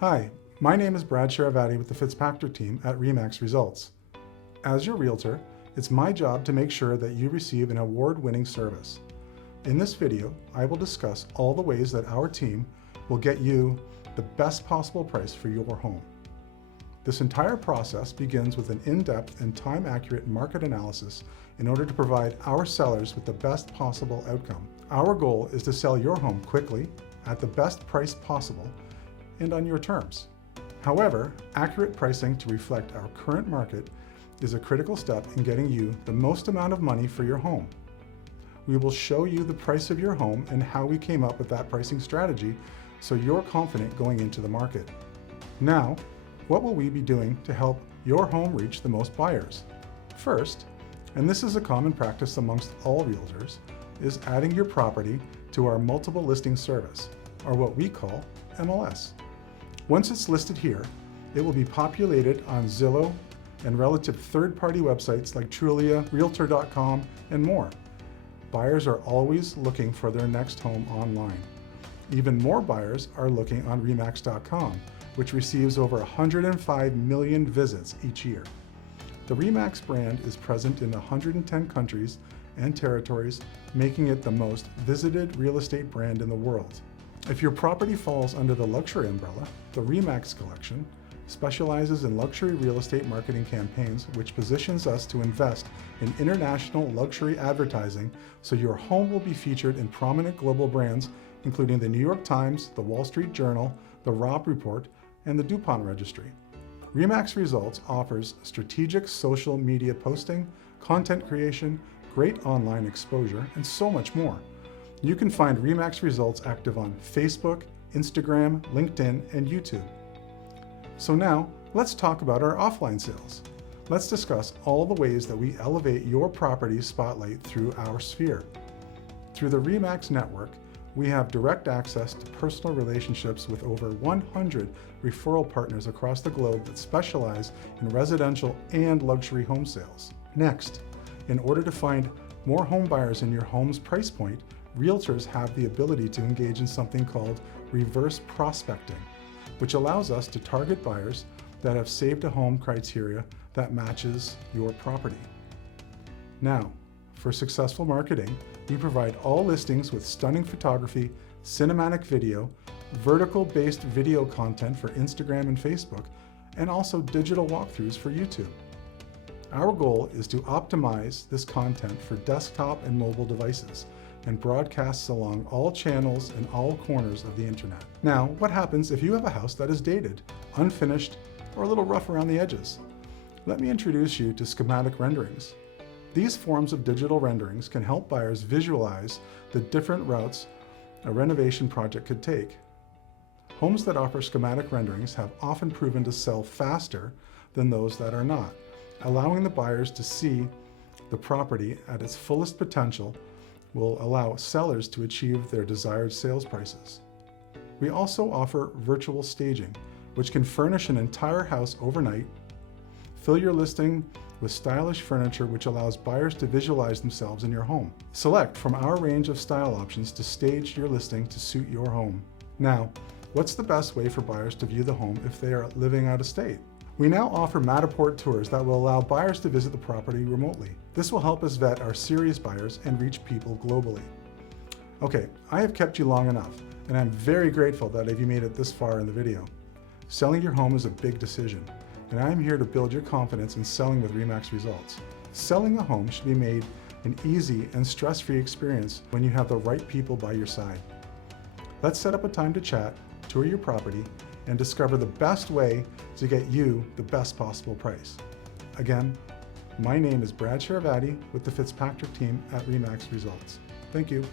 Hi, my name is Brad Cherevaty with the Fitzpatrick Team at REMAX Results. As your realtor, it's my job to make sure that you receive an award-winning service. In this video, I will discuss all the ways that our team will get you the best possible price for your home. This entire process begins with an in-depth and time-accurate market analysis in order to provide our sellers with the best possible outcome. Our goal is to sell your home quickly, at the best price possible, and on your terms. However, accurate pricing to reflect our current market is a critical step in getting you the most amount of money for your home. We will show you the price of your home and how we came up with that pricing strategy so you're confident going into the market. Now, what will we be doing to help your home reach the most buyers? First, and this is a common practice amongst all realtors, is adding your property to our multiple listing service, or what we call MLS. Once it's listed here, it will be populated on Zillow and relative third-party websites like Trulia, Realtor.com, and more. Buyers are always looking for their next home online. Even more buyers are looking on REMAX.com, which receives over 105 million visits each year. The REMAX brand is present in 110 countries and territories, making it the most visited real estate brand in the world. If your property falls under the luxury umbrella, the REMAX collection specializes in luxury real estate marketing campaigns, which positions us to invest in international luxury advertising so your home will be featured in prominent global brands, including the New York Times, the Wall Street Journal, the Robb Report, and the DuPont Registry. REMAX Results offers strategic social media posting, content creation, great online exposure, and so much more. You can find REMAX Results active on Facebook, Instagram, LinkedIn, and YouTube. So now, let's talk about our offline sales. Let's discuss all the ways that we elevate your property's spotlight through our sphere. Through the REMAX network, we have direct access to personal relationships with over 100 referral partners across the globe that specialize in residential and luxury home sales. Next, in order to find more home buyers in your home's price point, realtors have the ability to engage in something called reverse prospecting, which allows us to target buyers that have saved a home criteria that matches your property. Now, for successful marketing, we provide all listings with stunning photography, cinematic video, vertical-based video content for Instagram and Facebook, and also digital walkthroughs for YouTube. Our goal is to optimize this content for desktop and mobile devices and broadcasts along all channels and all corners of the internet. Now, what happens if you have a house that is dated, unfinished, or a little rough around the edges? Let me introduce you to schematic renderings. These forms of digital renderings can help buyers visualize the different routes a renovation project could take. Homes that offer schematic renderings have often proven to sell faster than those that are not, allowing the buyers to see the property at its fullest potential will allow sellers to achieve their desired sales prices. We also offer virtual staging, which can furnish an entire house overnight, fill your listing with stylish furniture which allows buyers to visualize themselves in your home. Select from our range of style options to stage your listing to suit your home. Now, what's the best way for buyers to view the home if they are living out of state? We now offer Matterport tours that will allow buyers to visit the property remotely. This will help us vet our serious buyers and reach people globally. Okay, I have kept you long enough, and I'm very grateful that you made it this far in the video. Selling your home is a big decision, and I'm here to build your confidence in selling with REMAX Results. Selling a home should be made an easy and stress-free experience when you have the right people by your side. Let's set up a time to chat, tour your property, and discover the best way to get you the best possible price. Again, my name is Brad Cherevaty with the Fitzpatrick Team at REMAX Results. Thank you.